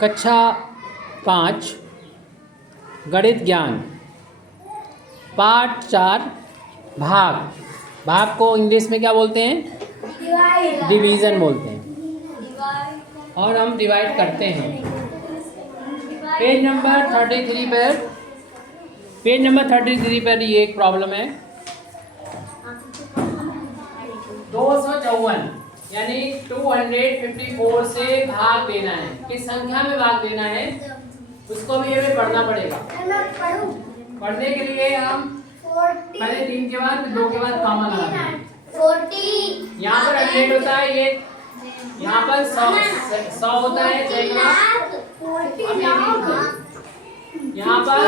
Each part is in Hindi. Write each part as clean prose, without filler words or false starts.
कक्षा 5 गणित ज्ञान पाठ 4 भाग। भाग को इंग्लिश में क्या बोलते हैं? डिवीज़न बोलते हैं। और हम डिवाइड करते हैं। पेज नंबर 33 पर ये एक प्रॉब्लम है। 254 यानी 254 से भाग देना है। किस संख्या में भाग देना है उसको भी हमें पढ़ना पड़ेगा। पढ़ने के लिए हम पहले 3 के बाद 2 के बाद कॉमा लगाते हैं। 40 यहाँ पर 100 होता है, ये यहाँ पर 100 होता है सैकड़ा, यहाँ पर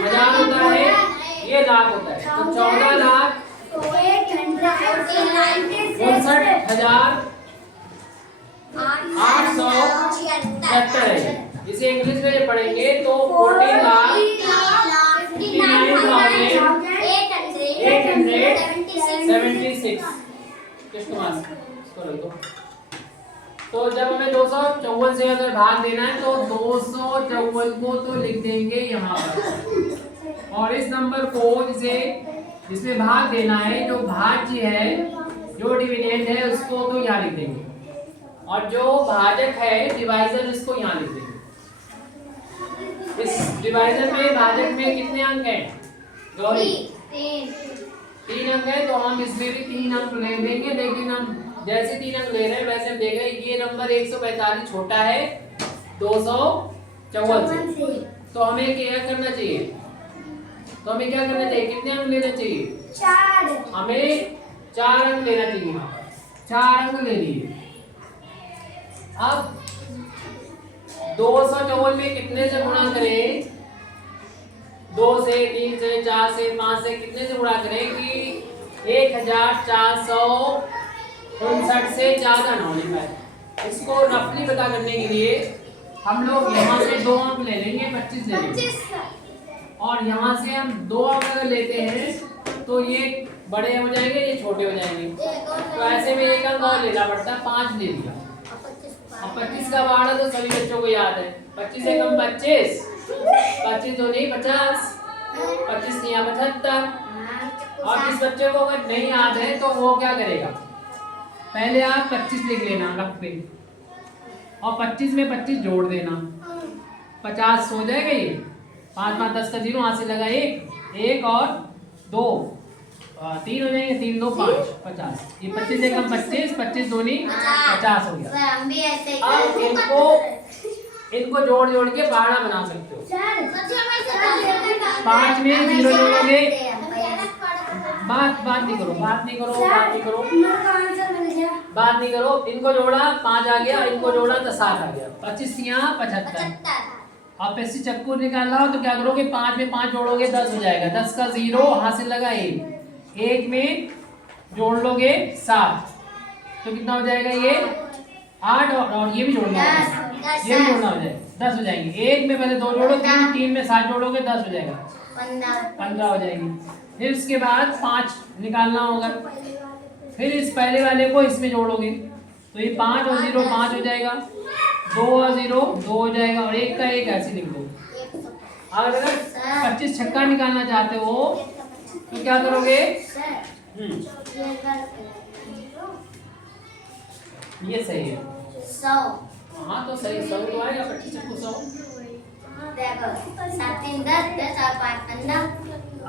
1000 होता है, ये लाख होता है। तो 14,69,876 है। इसे इंग्लिश में पढ़ेंगे तो 14,89,876। तो जब हमें 254 से अगर भाग देना है तो 254 को तो लिख देंगे यहाँ पर, और इस नंबर को जिसमें भाग देना है, जो भाज्य है, जो डिविडेंड है, उसको तो यहाँ लिख देंगे, और जो भाजक है डिवाइजर इसको यहाँ लिख देंगे। इस डिवाइजर में भाजक में कितने अंक हैं गौरी? 3 अंक है, तो हम इसमें भी 3 अंक ले देंगे। लेकिन हम जैसे 3 अंक ले रहे हैं वैसे हम देख रहे हैं ये नंबर 145 छोटा है 254 से, तो हमें क्या करना चाहिए? कितने अंक लेना चाहिए? 4। हमें 4 अंक लेना चाहिए। 4 अंक ले लिए। अब 254 में कितने से गुणा करें? 2 से, 3 से, 4 से, 5 से, कितने से गुणा करें कि 1459 से ज्यादा ना होने पाए। इसको रफली पता करने के लिए हम लोग यहाँ से 2 अंक ले लेंगे, 25 ले लेंगे, और यहाँ से हम 2 अंक अगर लेते हैं तो ये बड़े हो जाएंगे, ये छोटे हो जाएंगे। तो ऐसे में 1 अंक और लेना पड़ता है, 5 ले लिया। अब 25 का बाड़ा तो सभी बच्चों को याद है। 25 से कम 25, 25 तो नहीं 50, 25 नहीं 75। और जिस बच्चे को अगर नहीं याद है तो वो क्या करेगा? पहले आप 25 लिख लेना रफ पे, और 25 में 25 जोड़ देना, 50 हो जाएगा। ये 5 5 10 का 0 वहां से लगा 1 और 2 3 हो जाएंगे, 3 2 5 50। ये 25 से कम 25, 25 दूनी 50 हो गया। अब इनको जोड़ के बाड़ा बना सकते हो। 5 में 0 जोड़ोगे, बात नहीं करो। इनको जोड़ा 5 आ गया, इनको जोड़ा तो 7 आ गया। 25 यहाँ 75। आप ऐसे चक्कू निकालना हो तो क्या करोगे? 5 में 5 जोड़ोगे 10 हो जाएगा। 10 का 0 हासिल लगा 1 में जोड़ लोगे 7, तो कितना हो जाएगा? ये 8, और ये भी जोड़ना होगा, ये भी जोड़ना हो जाएगा, 10 हो जाएंगे। 1 में पहले 2 जोड़ो, 3 में 7 जोड़ोगे 10 हो जाएगा, 15 हो जाएंगे। फिर उसके बाद 5 निकालना होगा, फिर इस पहले वाले को इसमें जोड़ोगे तो ये 5 और 0 5 हो जाएगा, 2 और 0 2 हो जाएगा, और 1 का 1 ऐसे लिख दो। अगर 25 छक्का निकालना चाहते हो तो क्या करोगे? ये सही है 100। हाँ तो सही 100 तो आएगा। 25 छक्को 100।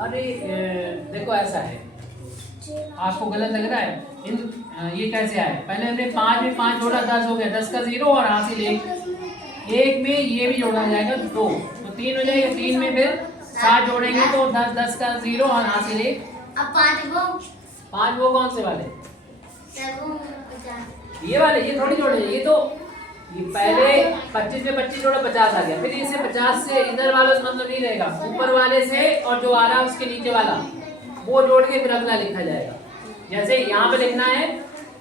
अरे देखो ऐसा है, आपको गलत लग रहा है। ये कैसे आए? पहले हमने 5 में 5 जोड़ा 10 हो गया, 10 का 0 और हासिल 1 में ये भी जोड़ा जाएगा 2, तो 3 हो जाएगा। 3 में फिर 7 जोड़ेंगे तो 10 का 0 और हासिल 1। अब 5 वो कौन से वाले? ये वाले, ये थोड़ी जोड़े। ये पहले 25 में 25 जोड़ा 50 आ गया, फिर इसे 50 से इधर वाला मतलब नहीं रहेगा, ऊपर वाले से और जो आ रहा है उसके नीचे वाला वो जोड़ के फिर अगला लिखा जाएगा। जैसे यहाँ पे लिखना है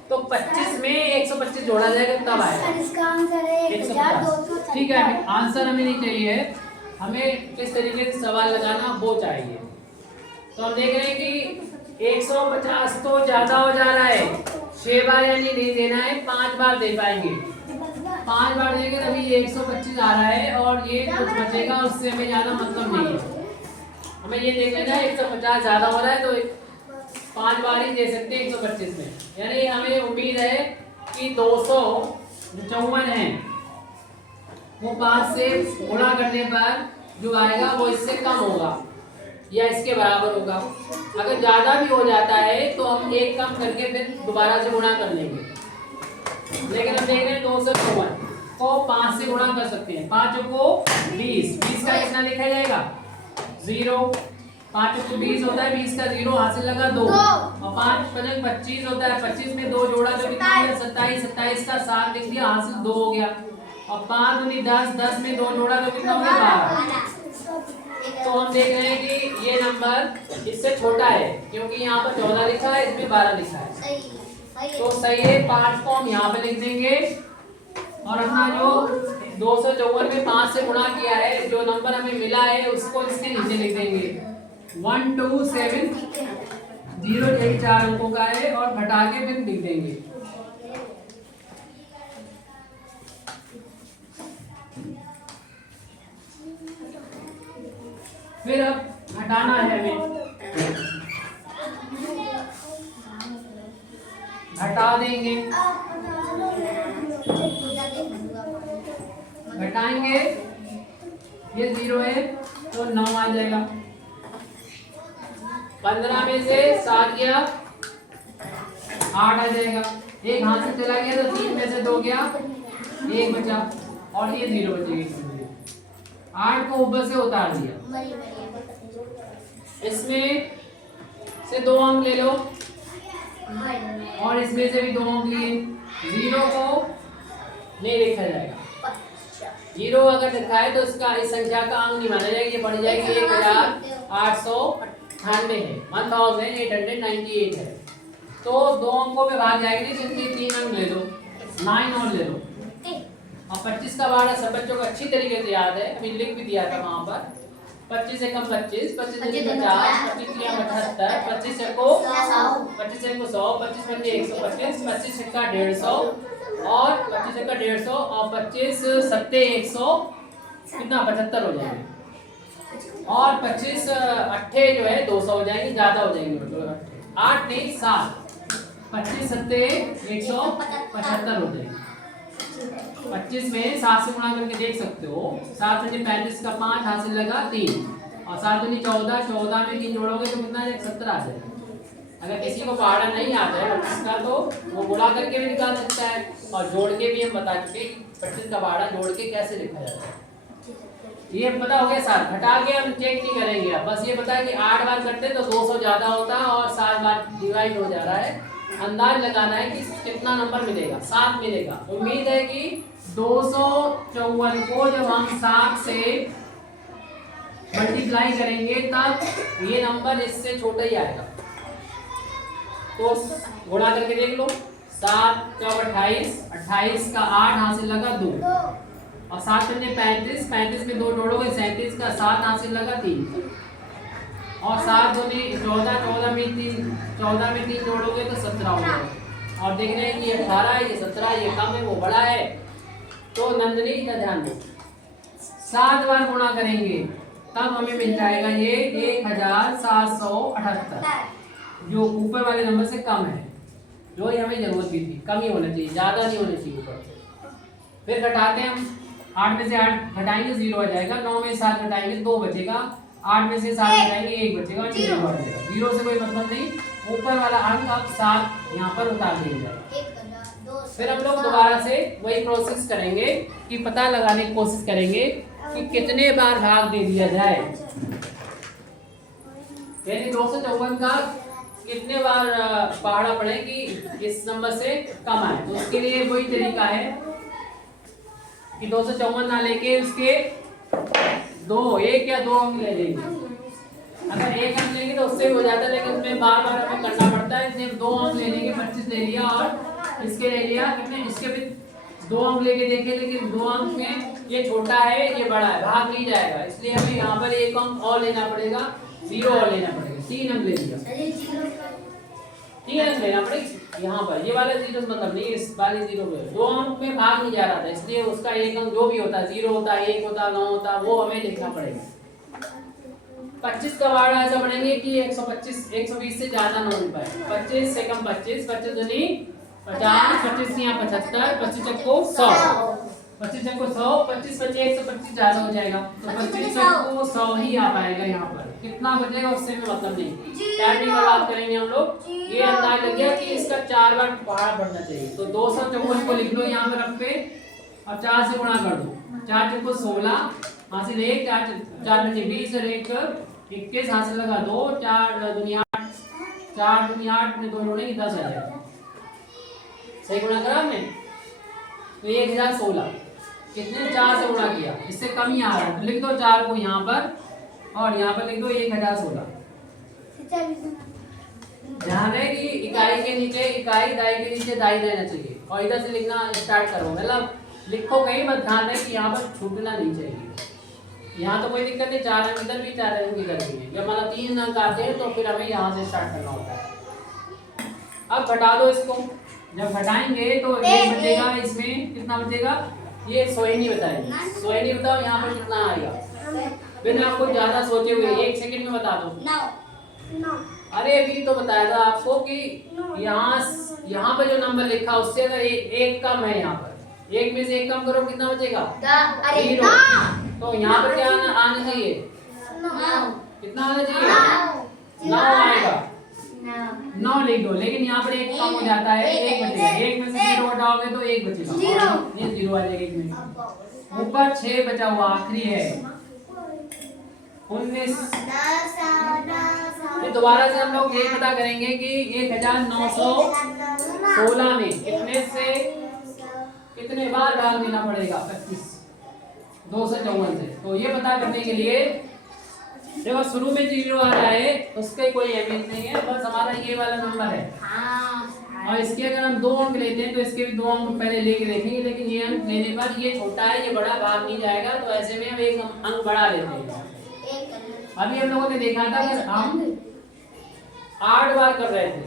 तो 25 में 125 जोड़ा जाएगा, तब आएगा इसका आंसर है 150। ठीक है, आंसर हमें नहीं चाहिए, हमें किस तरीके से सवाल लगाना वो चाहिए। तो हम देख रहे हैं कि 150 तो ज्यादा हो जा रहा है, 6 बार यानी नहीं देना है, 5 बार दे पाएंगे। 5 बार देंगे तभी ये 125 आ रहा है और ये कुछ बचेगा, उससे हमें ज्यादा मतलब नहीं है। हमें ये देख लेना है 150 ज्यादा हो रहा है तो 5 बार ही दे सकते हैं 125 में। यानी हमें उम्मीद है कि 254 है वो 5 से गुणा करने पर जो आएगा वो इससे कम होगा या इसके बराबर होगा। अगर ज्यादा भी हो जाता है तो हम एक कम करके फिर दोबारा से गुणा कर लेंगे। लेकिन हम देख रहे हैं 254 को 5 से गुणा कर सकते हैं। 5 को 20, 20 का कितना लिखा जाएगा 0। 5 को 20 होता है, 20 का 0 हासिल लगा 2 और 5 पचक 25 होता है, 25 में 2 जोड़ा तो कितना हो गया 27, 27 का 7 लिख दिया हासिल 2 हो गया और 5 दूनी 10, 10 में 2 जोड़ा तो कितना हो गया 12। तो हम देख रहे हैं कि ये नंबर इससे छोटा है क्योंकि यहाँ पर 14 लिखा है, इसमें 12 लिखा है। तो सही है, 5 को हम यहाँ पे लिख देंगे और अपना जो 254 में 5 से गुणा किया है जो नंबर हमें मिला है उसको इसके नीचे लिख देंगे 1270, यही 4 अंकों का है और घटा के फिर लिख देंगे। फिर अब हटाना है हमें, घटा देंगे, घटाएंगे ये 0 है तो 9 आ जाएगा। 15 में से 7 गया 8 आ जाएगा। एक हाथ से चला गया तो 3 में से 2 गया 1 बचा और ये 0 बचेगी। 8 को ऊपर से उतार दिया, इसमें से 2 अंक ले लो और इसमें से भी 2 अंक लिए। 0 को नहीं लिखा जाएगा, 0 अगर लिखा है तो इसका इस संख्या का अंक नहीं माना जाएगा, ये बढ़ जाएगी 1898 है, 1898 है। तो 2 अंकों में भाग जाएगी तो इनके 3 अंक ले लो, 9 और ले लो। और 25 का बाड़ा सब बच्चों को अच्छी तरीके से याद है, अभी लिख भी दिया था वहां पर। 25 एकम 25, 25 दूनी 50, 25 त्रिया 78, 25 एको 100, 25 पंजे 125, 25 छक्का 150 और 25 छक्का 150 और 25 सत्ते 100 कितना 75 हो जाएंगे और 25 अट्ठे जो है 200 हो जाएंगे, ज्यादा हो जाएंगे 8 नहीं 7, 25 सत्ते 175 हो जाएंगे। 25 में 7 से गुणा करके देख सकते हो, 7 से 35 का 5 हासिल लगा 3 और 7 दूनी 14, 14 में 3 जोड़ोगे तो कितना 17 आ जाएगा। अगर किसी को पहाड़ा नहीं आता है 25 का तो वो गुणा करके भी निकाल सकता है और जोड़ के भी हम बता चुके 25 का पहाड़ा जोड़ के कैसे लिखा जाता है। ये पता हो गया। 7 घटा के हम चेक नहीं करेंगे, बस ये पता है कि 8 बार करते तो 200 ज्यादा होता और 7 बार डिवाइड हो जा रहा है। अंदाज लगाना है कि कितना नंबर मिलेगा, 7 मिलेगा। उम्मीद है कि 254 को जब हम 7 से मल्टीप्लाई करेंगे तब ये नंबर इससे छोटा ही आएगा। तो गुणा करके देख लो, 7 चौक 28, 28 का 8 हासिल लगा 2 और 7 पंजे 35, 35 में 2 जोड़ोगे 37 का 7 हासिल लगा 3 और 7 दूनी 14, 14 में 3 जोड़ोगे तो 17 हो जाएगा। और देख रहे हैं कि 18 है, ये 17, ये कम है वो बड़ा है। तो नंदनी का ध्यान दो, 7 बार गुणा करेंगे तब हमें मिल जाएगा ये 1778 जो ऊपर वाले नंबर से कम है, जो ही हमें जरूरत भी थी। कम ही होना चाहिए, ज्यादा नहीं होना चाहिए ऊपर से। फिर घटाते हैं हम, 8 में से 8 घटाएंगे 0 आ जाएगा, 9 में 7 घटाएंगे 2 बचेगा, 8 में से 7 घटाएंगे 1 बचेगा और 0 आ जाएगा। 0 से कोई मतलब नहीं, ऊपर वाला अंक अब 7 यहाँ पर उतार दिया जाएगा। फिर हम लोग दोबारा से वही प्रोसेस करेंगे कि पता लगाने की कोशिश करेंगे कि कितने बार भाग दे दिया जाए, यानी 254 का कितने बार पहाड़ा पड़े कि इस नंबर से कम आए। तो उसके लिए वही तरीका है कि 254 ना लेके उसके 1 या 2 अंक ले लेंगे। अगर 1 अंक लेंगे तो उससे भी हो जाता है, लेकिन उसमें बार बार हमें करना पड़ता है, इसलिए 2 अंक ले लेंगे। 25 ले लिया और इसके ले लिया, कितने इसके भी 2 अंक लेके देखे, लेकिन 2 अंक में ये छोटा है ये बड़ा है, भाग नहीं जाएगा, इसलिए हमें यहाँ पर 1 अंक और लेना पड़ेगा, 0 और लेना पड़ेगा। 3 अंक ले लिया, 3 अंक लेना पड़ेगा यहाँ पर। ये वाला 0 मतलब नहीं, इस वाले 0 पे 2 अंक में भाग नहीं जा रहा था, इसलिए उसका एक अंक जो भी होता, 0 होता, 1 होता, 9 होता, वो हमें लिखना पड़ेगा। 25 का वाड़ा ऐसा बनेंगे कि 120 से ज्यादा ना हो पाए। 25 से कम 25, 25 दूनी 50, 25 से यहाँ 75, 25 चक्को 100, 25 चक्को 100, 25 बचे 125 ज्यादा हो जाएगा, तो 25 चक्को 100 ही आ पाएगा यहाँ पर। कितना बचेगा उससे में मतलब नहीं, टाइम की बात करेंगे हम लोग। ये अंदाज लग गया कि इसका 4 बार पहाड़ बढ़ना चाहिए, तो 254 को लिख लो यहाँ पर रख पे और 4 से गुणा कर दो। 4 चक्को 16, हासिल 1, 4 बचे 20 और 1 21, हासिल लगा 2, 4 दुनिया 8, 4 दुनिया 8 में 2 जोड़ेंगे 10 आ जाएगा। सही गुणा करा हमने, तो 1016 कितने 4 से गुणा किया, इससे कम ही आ रहा है, तो लिख दो 4 को यहाँ पर और यहाँ पर लिख दो 1016। ध्यान है कि इकाई के नीचे इकाई, दाई के नीचे दाई रहना चाहिए, और इधर से लिखना स्टार्ट करो, मतलब लिखो कहीं मत, ध्यान है कि यहाँ पर छूटना नहीं चाहिए। यहाँ तो कोई दिक्कत नहीं, 4 अंक इधर भी 4 अंक इधर भी, जब मतलब 3 अंक आते हैं तो फिर हमें यहाँ से स्टार्ट करना होता है। अब घटा दो इसको, जब घटाएंगे तो 1 बचेगा, इसमें कितना बचेगा, ये 100 ही नहीं बताएंगे, 100 ही नहीं बताओ यहाँ पर कितना आएगा, बिना आपको ज्यादा सोचे हुए 1 सेकंड में बता दो। अरे अभी तो बताया था आपको कि यहाँ पर जो नंबर लिखा उससे अगर एक कम है, यहाँ पर 1 में से 1 कम करो कितना बचेगा, 0। तो यहाँ पर क्या आना चाहिए, कितना आना चाहिए, 9 आएगा, 9 लिख दो, लेकिन यहाँ पर 1 कम हो जाता है, 1 बचेगा, 1 में से 0 हटाओगे तो 1 बचेगा, ये 0 आ जाएगा 1 में। ऊपर 6 बचा हुआ आखिरी है 19। फिर दोबारा से हम लोग ये पता करेंगे कि 1916 में कितने से कितने बार भाग देना पड़ेगा, 25 254 से। तो ये पता करने के लिए देखो शुरू में 0 आ रहा है उसका कोई अहमियत नहीं है, बस हमारा ये वाला नंबर है, और इसके अगर हम 2 अंक लेते हैं तो इसके भी 2 अंक पहले लेके देखेंगे, लेकिन ये अंक लेने पर ये छोटा है, ये बड़ा भाग नहीं जाएगा, तो ऐसे में हम 1 अंक बढ़ा लेते हैं। अभी हम लोगों ने देखा था कि हम 8 बार कर रहे थे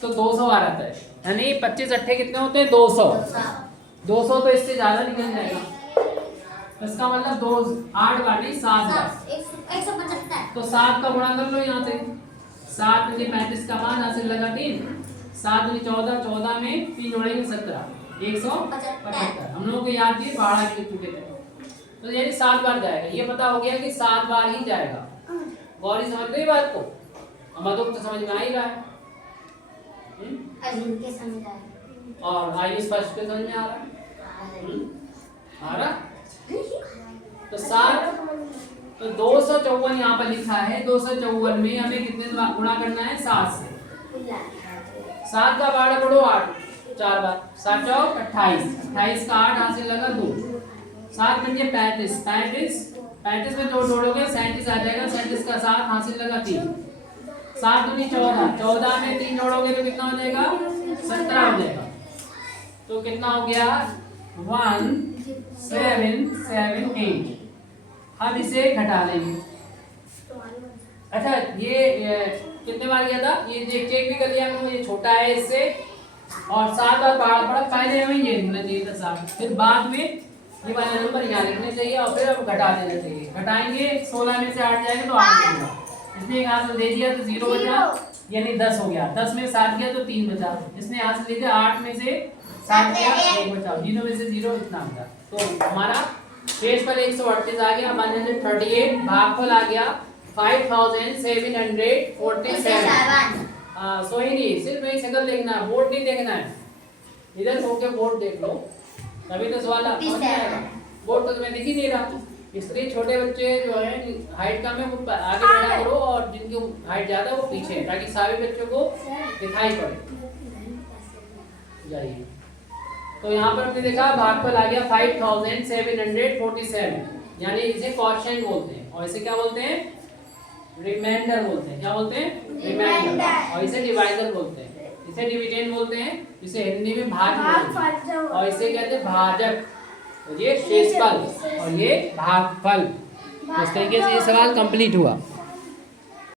तो 200 आ रहा था, यानी 25 अट्ठे कितने होते हैं, 200 तो इससे ज्यादा निकल जाएगा, इसका मतलब 8 बार नहीं 7 बार, 175। तो 7 का गुणा कर लो यहाँ से, 7 में 35 का मान हासिल लगा 3, 7 में 14, 14 में 3 जोड़ेंगे 17, 175। हम लोगों को याद थी पहाड़ा लिख चुके थे, तो यानी 7 बार जाएगा, ये पता हो गया कि 7 बार ही जाएगा। गौरी समझ गई बात को, मधुर तो समझ में आ ही रहा है, और आयुष फर्स्ट पे समझ में आ रहा है, आ रहा। तो 7 तो 254 यहाँ पर लिखा है, 254 में हमें कितने गुणा करना है, 7 से। 7 का बारह बढ़ो 8 4 बार, 7 चौक 28, 28 का 8 हासिल लगा 2, 7 बन 35 में 2 जोड़ोगे 37 आ जाएगा, 37 का 7 हासिल लगा 3, 7 दूनी 14, 14 में 3 जोड़ोगे तो कितना हो जाएगा, 17 हो जाएगा। तो कितना हो गया 1778। अब इसे घटा लेंगे। अच्छा ये कितने बार गया था, ये चेक भी कर लिया हमने, ये छोटा है इससे, और 7 बार पड़ा, पहले हमें ये लिखना चाहिए था 7, फिर बाद में ये वाला नंबर यहाँ लिखने चाहिए, और फिर अब घटा देना चाहिए। घटाएंगे 16 में से 8 जाएगा तो 8 बचेगा, इसने एक हाथ में दे दिया तो 0 बचा, यानी 10 हो गया, 10 में 7 गया तो 3 बचा, इसने हाथ से ले दिया 8 में से 7 गया 1 बचा, 0 में से 0 इतना बचा। तो हमारा शेष पर 138 आ गया, 138, भागफल आ गया 5747। सोई नहीं, सिर्फ वही शक्ल देखना है, बोर्ड नहीं देखना है, इधर होके बोर्ड देख लो तभी तो सवाल समझ में आएगा। बोर्ड तो तुम्हें दिख ही नहीं रहा, इसलिए छोटे बच्चे जो है हाइट कम है वो आगे बैठा करो, और जिनकी हाइट ज्यादा है वो पीछे, ताकि सारे बच्चों को दिखाई पड़े। जाइए, तो यहाँ पर हमने देखा भागफल आ गया 5747, यानी इसे क्वोशिएंट बोलते हैं, और इसे क्या बोलते हैं, रिमाइंडर बोलते हैं। क्या बोलते हैं, रिमाइंडर। और इसे डिवाइजर बोलते हैं, इसे डिविडेंड बोलते हैं, इसे हिंदी में भाग बोलते हैं, और इसे कहते हैं भाजक, और ये शेषफल और ये भागफल। इस तरीके से ये सवाल कंप्लीट हुआ।